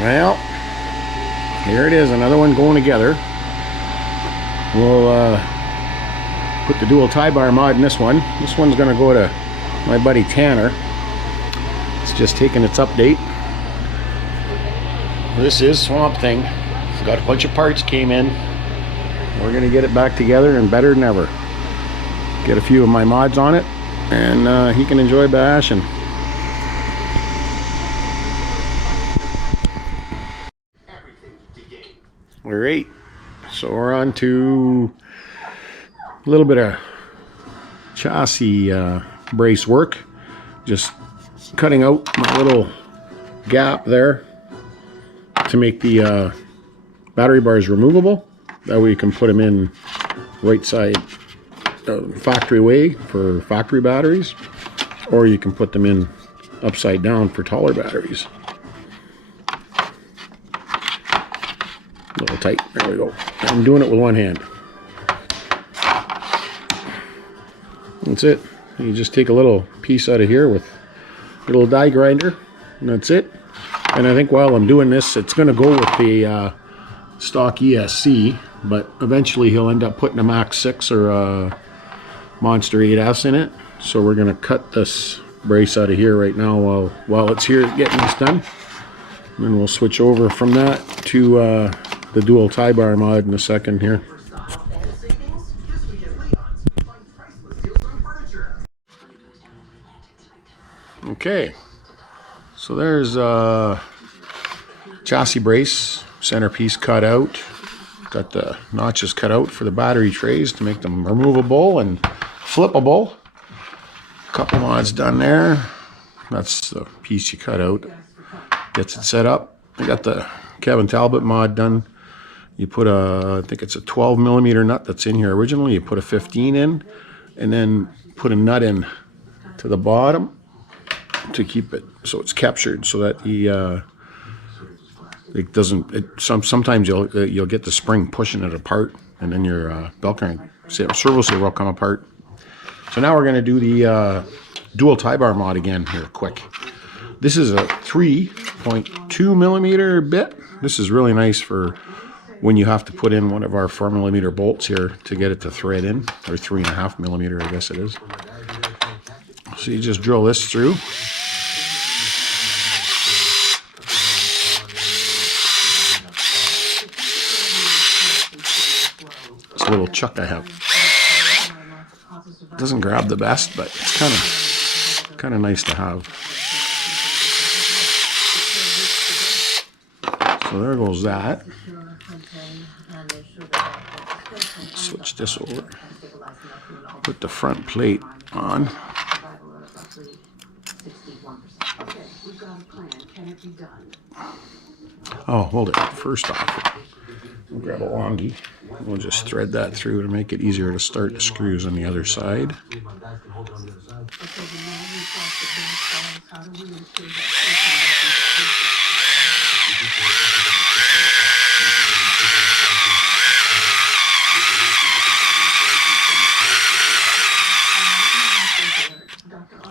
Well, here it is, another one going together. We'll put the dual tie bar mod in this one. This one's going to go to my buddy Tanner. It's just taking its update. This is Swamp Thing. Got a bunch of parts came in. We're going to get it back together and better than ever. Get a few of my mods on it, and he can enjoy bashing. Alright, so we're on to a little bit of chassis brace work. Just cutting out my little gap there to make the battery bars removable. That way you can put them in right side factory way for factory batteries, or you can put them in upside down for taller batteries. A little tight, there we go. I'm doing it with one hand. That's it. You just take a little piece out of here with a little die grinder, and that's it. And I think while I'm doing this, it's going to go with the stock ESC, but eventually he'll end up putting a Max 6 or a Monster 8S in it. So we're going to cut this brace out of here right now while it's here getting this done. And then we'll switch over from that to the dual tie bar mod in a second here. Okay, so there's chassis brace, centerpiece cut out. Got the notches cut out for the battery trays to make them removable and flippable. Couple mods done there. That's the piece you cut out. Gets it set up. I got the Kevin Talbot mod done. You put I think it's a 12mm nut that's in here originally. You put a 15 in, and then put a nut in to the bottom to keep it so it's captured, so that it doesn't. Sometimes you'll get the spring pushing it apart, and then your belt crank servo saver will come apart. So now we're going to do the dual tie bar mod again here quick. This is a 3.2mm bit. This is really nice for when you have to put in one of our 4mm bolts here to get it to thread in, or 3.5mm, I guess it is. So you just drill this through. This little chuck I have. Doesn't grab the best, but it's kind of nice to have. So there goes that. Switch this over. Put the front plate on. Oh, hold it. First off, we'll grab a longie. We'll just thread that through to make it easier to start the screws on the other side.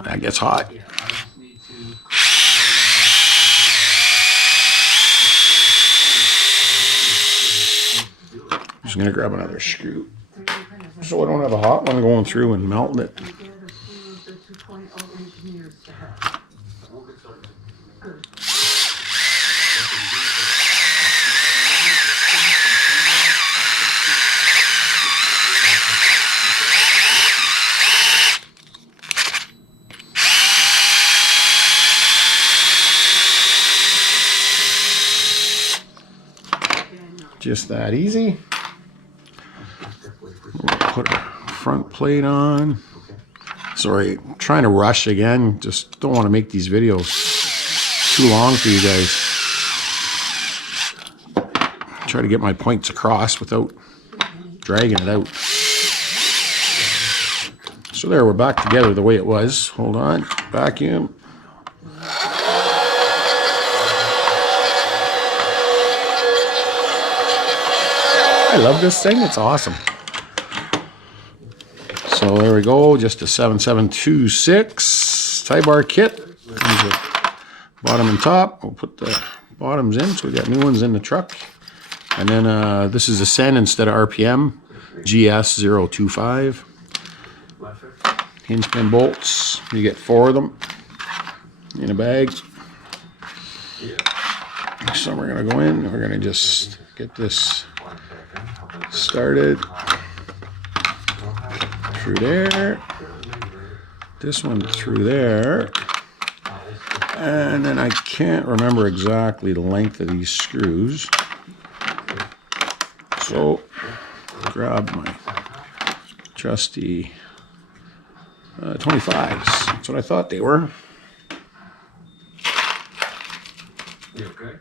That gets hot. Just gonna grab another screw so I don't have a hot one going through and melting it. Just that easy. We'll put a front plate on. Sorry, I'm trying to rush again. Just don't want to make these videos too long for you guys. Try to get my points across without dragging it out. So there, we're back together the way it was. Hold on, vacuum. I love this thing, it's awesome. So there we go, just a 7726 tie bar kit. Comes with bottom and top. We'll put the bottoms in, so we got new ones in the truck. And then this is Ascend instead of RPM, GS025. Hinge pin bolts, you get 4 of them in a bag. So we're gonna go in, we're gonna just get this started. Through there. This one through there. And then I can't remember exactly the length of these screws. So grab my trusty 25s. That's what I thought they were. You okay?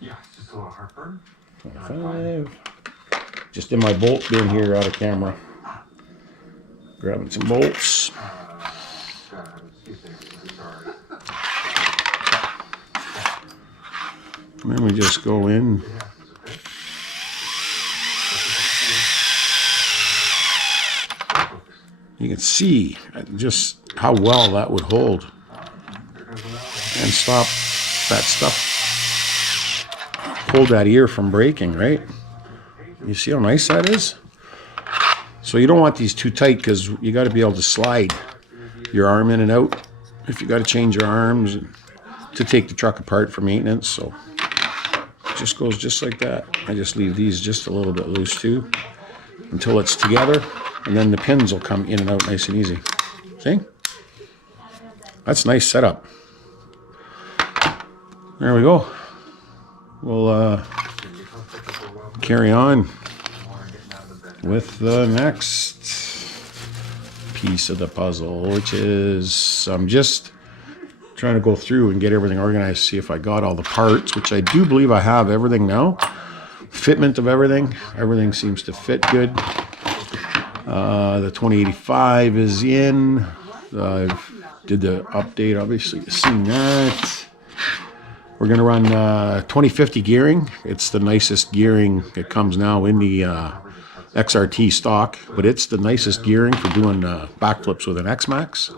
Yeah, just a little heartburn. 25. Just in my bolt bin here out of camera. Grabbing some bolts. And then we just go in. You can see just how well that would hold and stop that stuff, hold that ear from breaking, right? You see how nice that is? So you don't want these too tight because you got to be able to slide your arm in and out if you got to change your arms to take the truck apart for maintenance. So it just goes just like that. I just leave these just a little bit loose too until it's together, and then the pins will come in and out nice and easy. See? That's a nice setup. There we go. We'll carry on with the next piece of the puzzle, which is I'm just trying to go through and get everything organized, see if I got all the parts, which I do believe I have everything now. Fitment of everything seems to fit good. The 2085 is in. I did the update, obviously you've seen that. We're going to run 2050 gearing. It's the nicest gearing that comes now in the XRT stock, but it's the nicest gearing for doing backflips with an X-Maxx.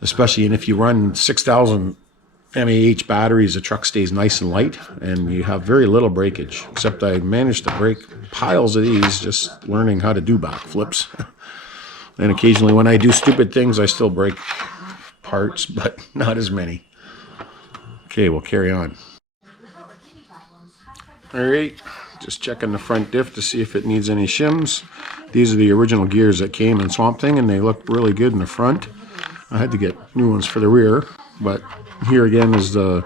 Especially, and if you run 6,000 mAh batteries, the truck stays nice and light, and you have very little breakage. Except I managed to break piles of these just learning how to do backflips. And occasionally when I do stupid things, I still break parts, but not as many. Okay, we'll carry on. All right, just checking the front diff to see if it needs any shims. These are the original gears that came in Swamp Thing, and they look really good in the front. I had to get new ones for the rear, but here again is the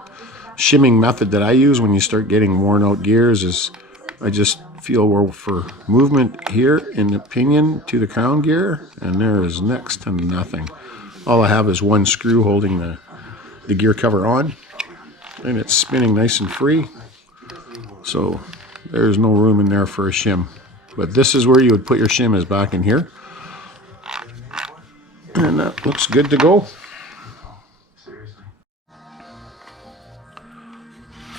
shimming method that I use when you start getting worn out gears. Is I just feel we're for movement here in the pinion to the crown gear, and there is next to nothing. All I have is one screw holding the gear cover on, and it's spinning nice and free, so there's no room in there for a shim. But this is where you would put your shim, is back in here, and that looks good to go.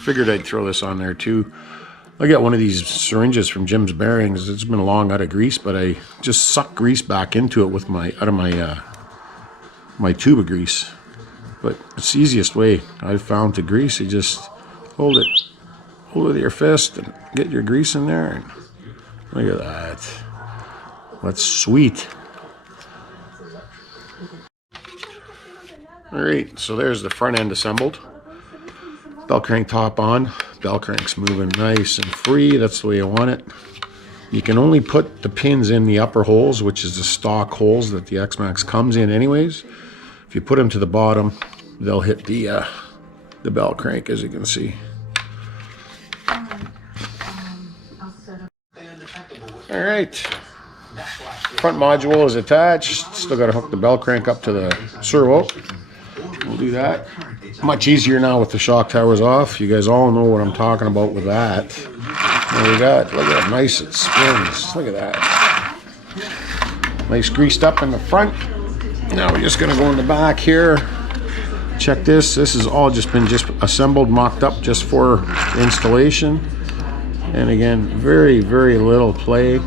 Figured I'd throw this on there too. I got one of these syringes from Jim's Bearings. It's been long out of grease, but I just suck grease back into it with my my tube of grease. But it's the easiest way I've found to grease. You just hold it with your fist and get your grease in there. And look at that. That's sweet. All right, so there's the front end assembled. Bell crank top on. Bell crank's moving nice and free. That's the way you want it. You can only put the pins in the upper holes, which is the stock holes that the X-Maxx comes in anyways. If you put them to the bottom, they'll hit the bell crank, as you can see. All right, front module is attached. Still got to hook the bell crank up to the servo. We'll do that. Much easier now with the shock towers off. You guys all know what I'm talking about with that. There we got, look at how nice it spins. Look at that. Nice greased up in the front. Now we're just gonna go in the back here. Check this. This has all just been assembled, mocked up just for installation. And again, very, very little play.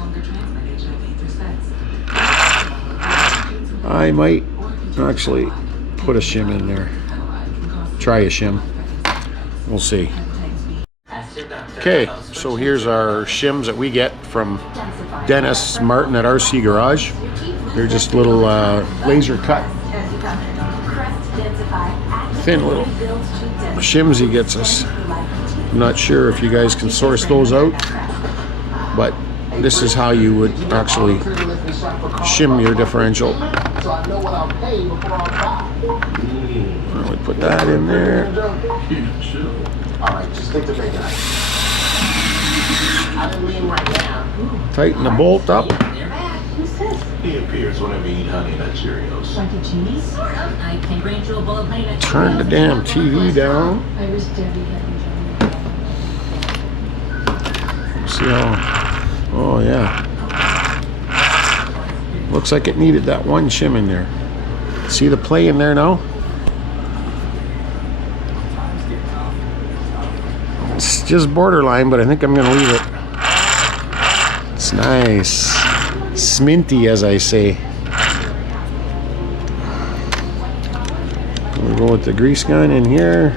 I might actually put a shim in there. Try a shim. We'll see. Okay, so here's our shims that we get from Dennis Martin at RC Garage. They're just little laser cut, thin little shims he gets us. I'm not sure if you guys can source those out, but this is how you would actually shim your differential. We put that in there. Tighten the bolt up. He appears whenever you eat Honey Nut Cheerios. Like a genie? Sort of. I can grant you a bowl of Honey Nut Cheerios. Turn the damn TV down. I wish Debbie had See how? Oh yeah. Looks like it needed that one shim in there. See the play in there now? It's just borderline, but I think I'm gonna leave it. It's nice. Sminty, as I say. We'll go with the grease gun in here.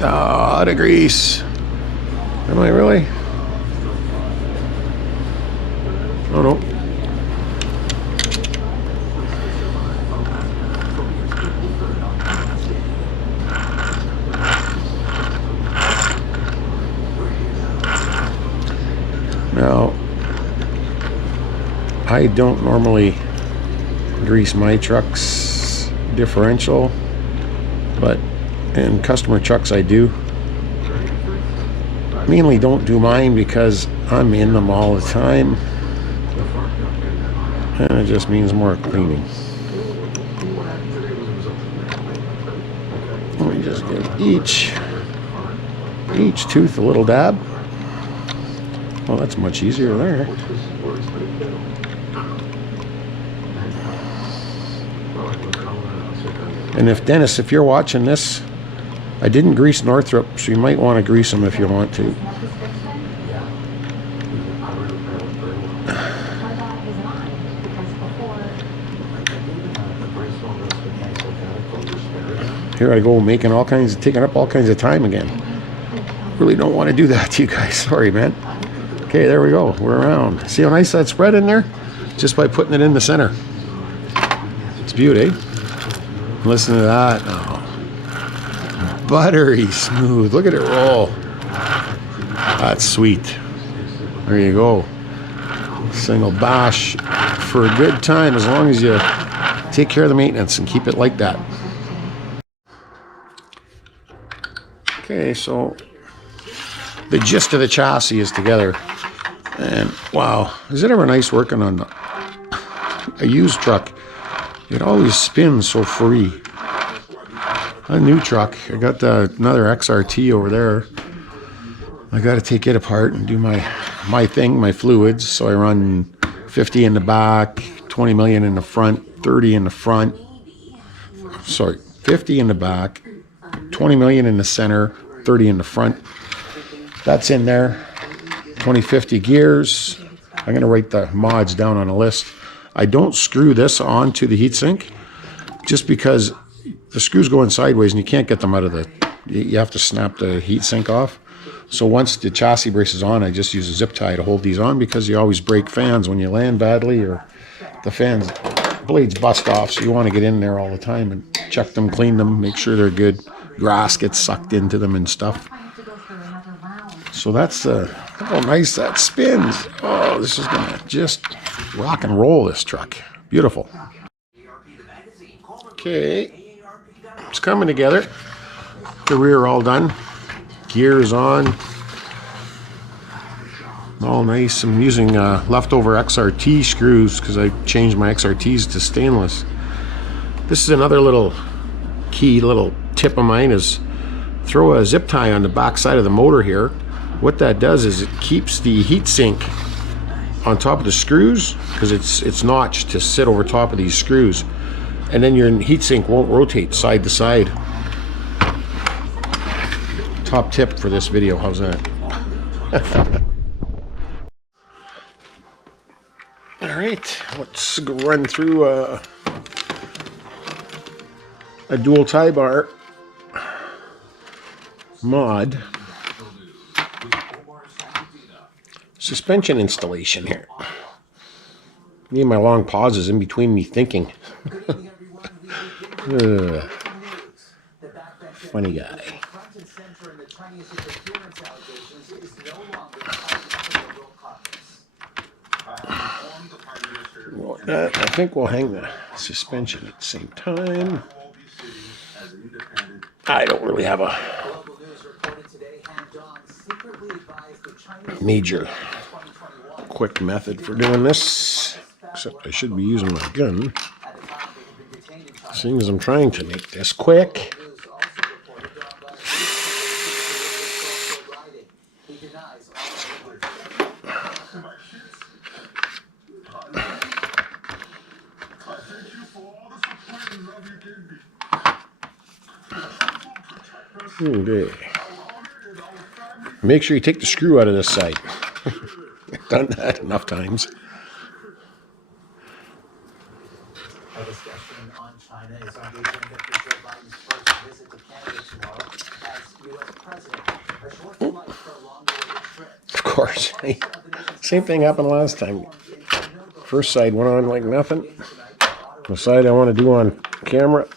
Oh, the grease. Am I really? Oh no. Now, I don't normally grease my truck's differential, but in customer trucks I do. Mainly don't do mine because I'm in them all the time, and it just means more cleaning. Let me just give each tooth a little dab. Well, that's much easier there. And if Dennis, if you're watching this, I didn't grease Northrop, so you might want to grease them if you want to. Here I go taking up all kinds of time again. Really don't want to do that to you guys. Sorry, man. Okay, there we go. We're around. See how nice that spread in there? Just by putting it in the center. It's beauty, eh? Listen to that. Oh. Buttery smooth. Look at it roll. That's sweet. There you go. Single bash for a good time, as long as you take care of the maintenance and keep it like that. Okay, so the gist of the chassis is together, and wow, is it ever nice working on a used truck? It always spins so free. A new truck, I got another XRT over there. I got to take it apart and do my thing, my fluids. So I run 50 in the back, 20 million in the front, 30 in the front. Sorry, 50 in the back, 20 million in the center, 30 in the front. That's in there. 2050 gears. I'm going to write the mods down on a list. I don't screw this onto the heatsink just because the screws going sideways and you can't get them out of you have to snap the heatsink off. So once the chassis brace is on, I just use a zip tie to hold these on, because you always break fans when you land badly or the fans blades bust off. So you want to get in there all the time and check them, clean them, make sure they're good. Grass gets sucked into them and stuff. So that's look how nice that spins. Oh, this is gonna just rock and roll this truck. Beautiful. Okay, it's coming together. The rear all done. Gears on. All nice. I'm using leftover XRT screws because I changed my XRTs to stainless. This is another little key, little tip of mine, is throw a zip tie on the back side of the motor here. What that does is it keeps the heat sink on top of the screws because it's notched to sit over top of these screws, and then your heatsink won't rotate side to side. Top tip for this video, how's that? All right, let's go run through a dual tie bar mod suspension installation here. Need my long pauses in between me thinking. Funny guy. I think we'll hang the suspension at the same time. I don't really have a major quick method for doing this, except I should be using my gun, seeing as I'm trying to make this quick. Okay. Make sure you take the screw out of this side. I've done that enough times. A discussion on China is on the agenda for Joe Biden's first visit to Canada tomorrow as U.S. president. A short flight for a long-awaited trip. Of course. Same thing happened last time. First side went on like nothing. The side I want to do on camera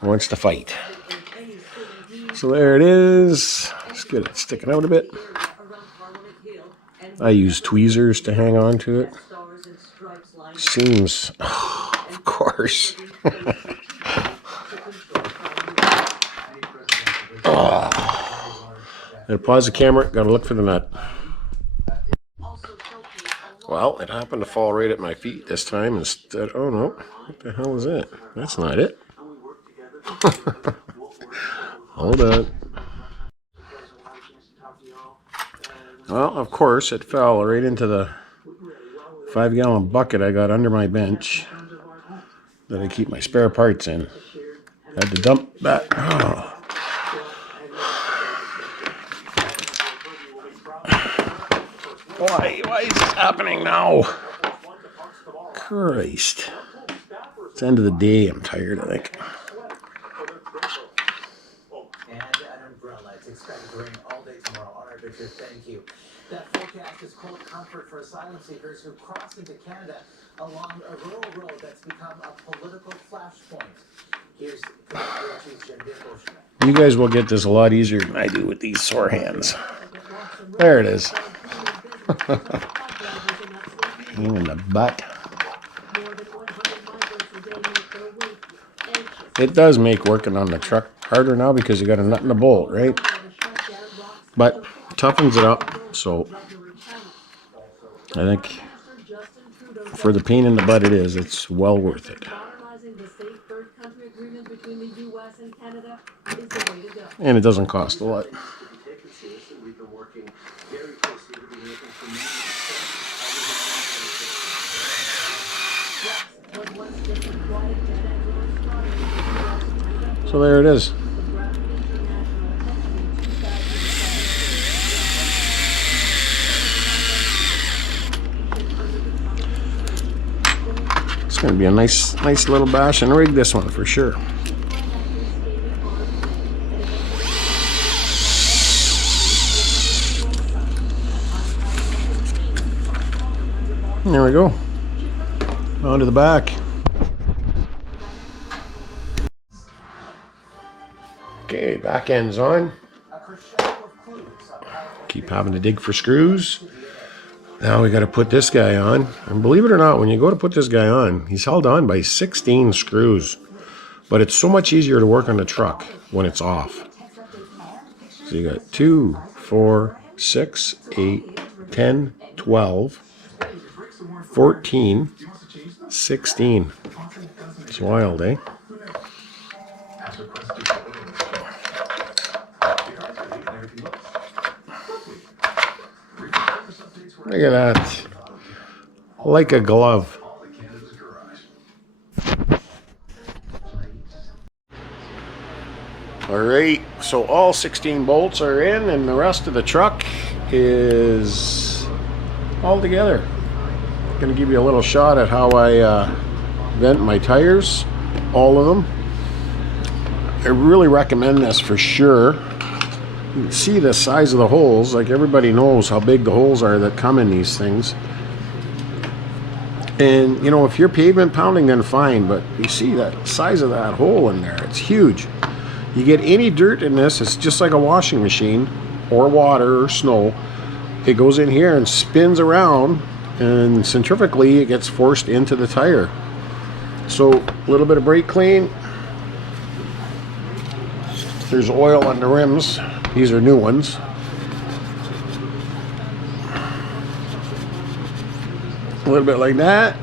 wants to fight. So there it is. Let's get it sticking out a bit. I use tweezers to hang on to it. Seems, oh, of course. Oh. Gotta pause the camera, gotta look for the nut. Well, it happened to fall right at my feet this time instead. Oh no, what the hell is it? That's not it. Hold on. Well, of course, it fell right into the 5-gallon bucket I got under my bench that I keep my spare parts in. Had to dump that. Oh. Why is this happening now? Christ. It's the end of the day. I'm tired, I think. Thank you. That forecast is cold comfort for asylum seekers who cross into Canada along a rural road that's become a political flashpoint. Here's you guys will get this a lot easier than I do with these sore hands. There it is. Pain in the butt. It does make working on the truck harder now because you got a nut and a bolt, right? But toughens it up, so I think for the pain in the butt it is, it's well worth it. And it doesn't cost a lot. So there it is. It's going to be a nice little bash and rig, this one for sure. And there we go. On to the back. Okay, back end's on. Keep having to dig for screws. Now we got to put this guy on. And believe it or not, when you go to put this guy on, he's held on by 16 screws. But it's so much easier to work on the truck when it's off. So you got 2, 4, 6, 8, 10, 12, 14, 16. It's wild, eh? Look at that. like a glove. All right, so all 16 bolts are in and the rest of the truck is all together. Gonna give you a little shot at how I vent my tires, all of them. I really recommend this for sure. You can see the size of the holes, like everybody knows how big the holes are that come in these things. And you know, if you're pavement pounding, then fine, but you see that size of that hole in there, it's huge. You get any dirt in this, it's just like a washing machine or water or snow. It goes in here and spins around, and centrifugally it gets forced into the tire. So a little bit of brake clean. There's oil on the rims. These are new ones. A little bit like that.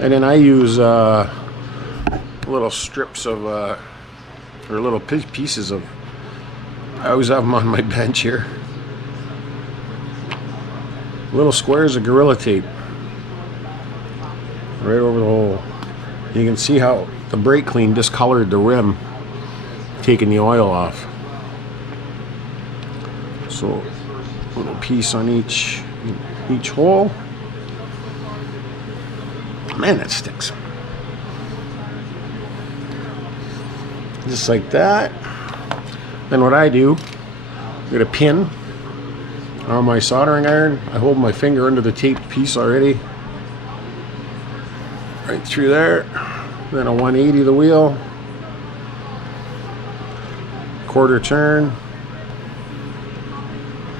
And then I use little strips of or little pieces of, I always have them on my bench here, little squares of Gorilla Tape right over the hole. You can see how the brake clean discolored the rim, taking the oil off. So a little piece on each hole. Man, that sticks. Just like that. Then what I do, get a pin on my soldering iron. I hold my finger under the taped piece already. Right through there. Then a 180 of the wheel. Quarter turn.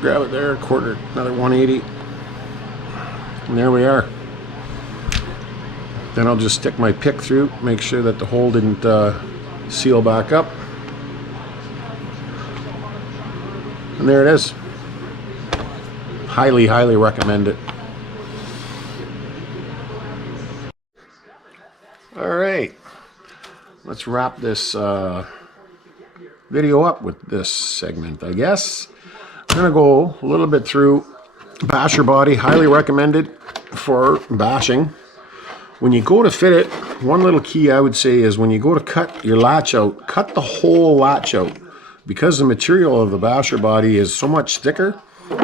Grab it there, quarter, another 180. And there we are. Then I'll just stick my pick through, make sure that the hole didn't seal back up. And there it is. Highly, highly recommend it. All right, let's wrap this video up with this segment, I guess. I'm gonna go a little bit through basher body, highly recommended for bashing. When you go to fit it, one little key I would say is when you go to cut your latch out, cut the whole latch out. Because the material of the basher body is so much thicker,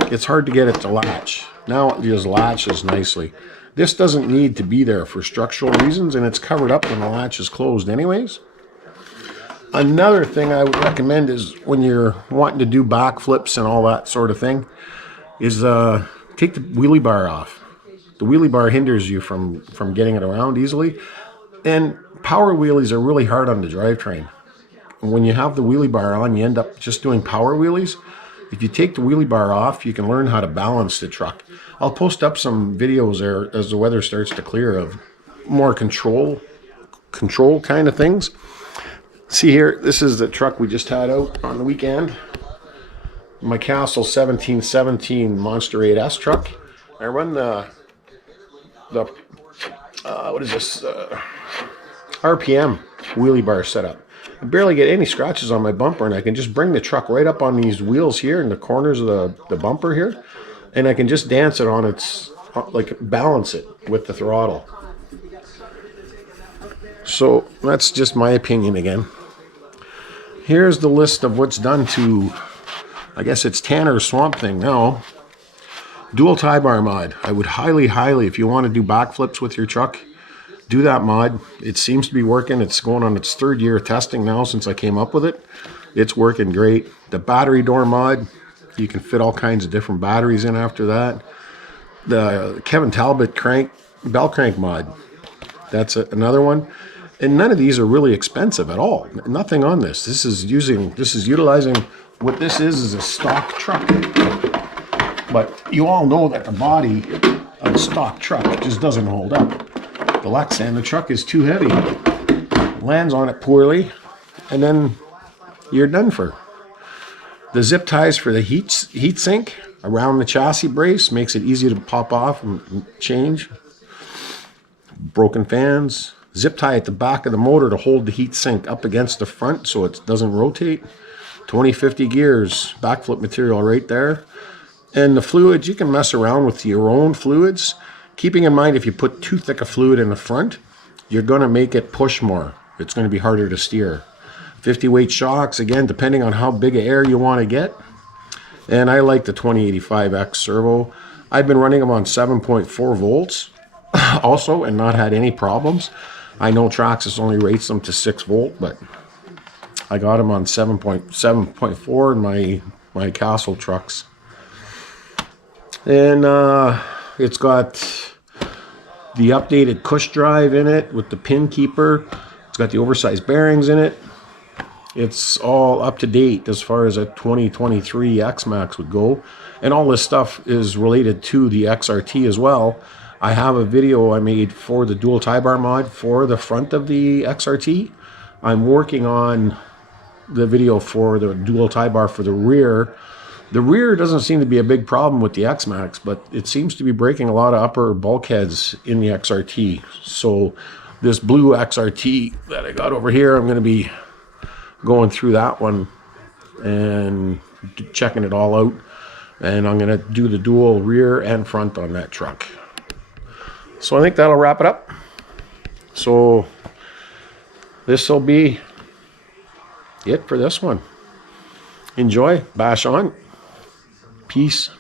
it's hard to get it to latch. Now it just latches nicely. This doesn't need to be there for structural reasons, and it's covered up when the latch is closed anyways. Another thing I would recommend is when you're wanting to do backflips and all that sort of thing, is take the wheelie bar off. The wheelie bar hinders you from getting it around easily. And power wheelies are really hard on the drivetrain. When you have the wheelie bar on, you end up just doing power wheelies. If you take the wheelie bar off, you can learn how to balance the truck. I'll post up some videos there as the weather starts to clear of more control kind of things. See here, this is the truck we just had out on the weekend. My Castle 1717 Monster 8S truck. I run the what is this? RPM wheelie bar setup. I barely get any scratches on my bumper, and I can just bring the truck right up on these wheels here in the corners of the bumper here, and I can just dance it on its, like balance it with the throttle. So that's just my opinion again. Here's the list of what's done to, I guess it's Tanner's Swamp Thing now. Dual tie bar mod. I would highly, if you want to do backflips with your truck, do that mod. It seems to be working. It's going on its 3rd year of testing now since I came up with it. It's working great. The battery door mod, you can fit all kinds of different batteries in after that. The Kevin Talbot bell crank mod, that's another one. And none of these are really expensive at all. Nothing on this. This is utilizing what this is a stock truck. But you all know that the body of a stock truck just doesn't hold up. The Lexan, the truck is too heavy. Lands on it poorly, and then you're done for. The zip ties for the heat sink around the chassis brace makes it easy to pop off and change. Broken fans. Zip tie at the back of the motor to hold the heat sink up against the front so it doesn't rotate. 2050 gears, backflip material right there. And the fluids, you can mess around with your own fluids. keeping in mind if you put too thick a fluid in the front, you're going to make it push more. It's going to be harder to steer. 50 weight shocks, again, depending on how big of air you want to get. And I like the 2085X servo. I've been running them on 7.4 volts also and not had any problems. I know Traxxas only rates them to 6 volt, but I got them on 7.4 in my Castle trucks. And it's got the updated cush drive in it with the pin keeper. It's got the oversized bearings in it. It's all up to date as far as a 2023 X-Maxx would go. And all this stuff is related to the XRT as well. I have a video I made for the dual tie bar mod for the front of the XRT. I'm working on the video for the dual tie bar for the rear. The rear doesn't seem to be a big problem with the X-Maxx, but it seems to be breaking a lot of upper bulkheads in the XRT. So this blue XRT that I got over here, I'm going to be going through that one and checking it all out. And I'm going to do the dual rear and front on that truck. So I think that'll wrap it up. So this will be it for this one. Enjoy. Bash on. Peace.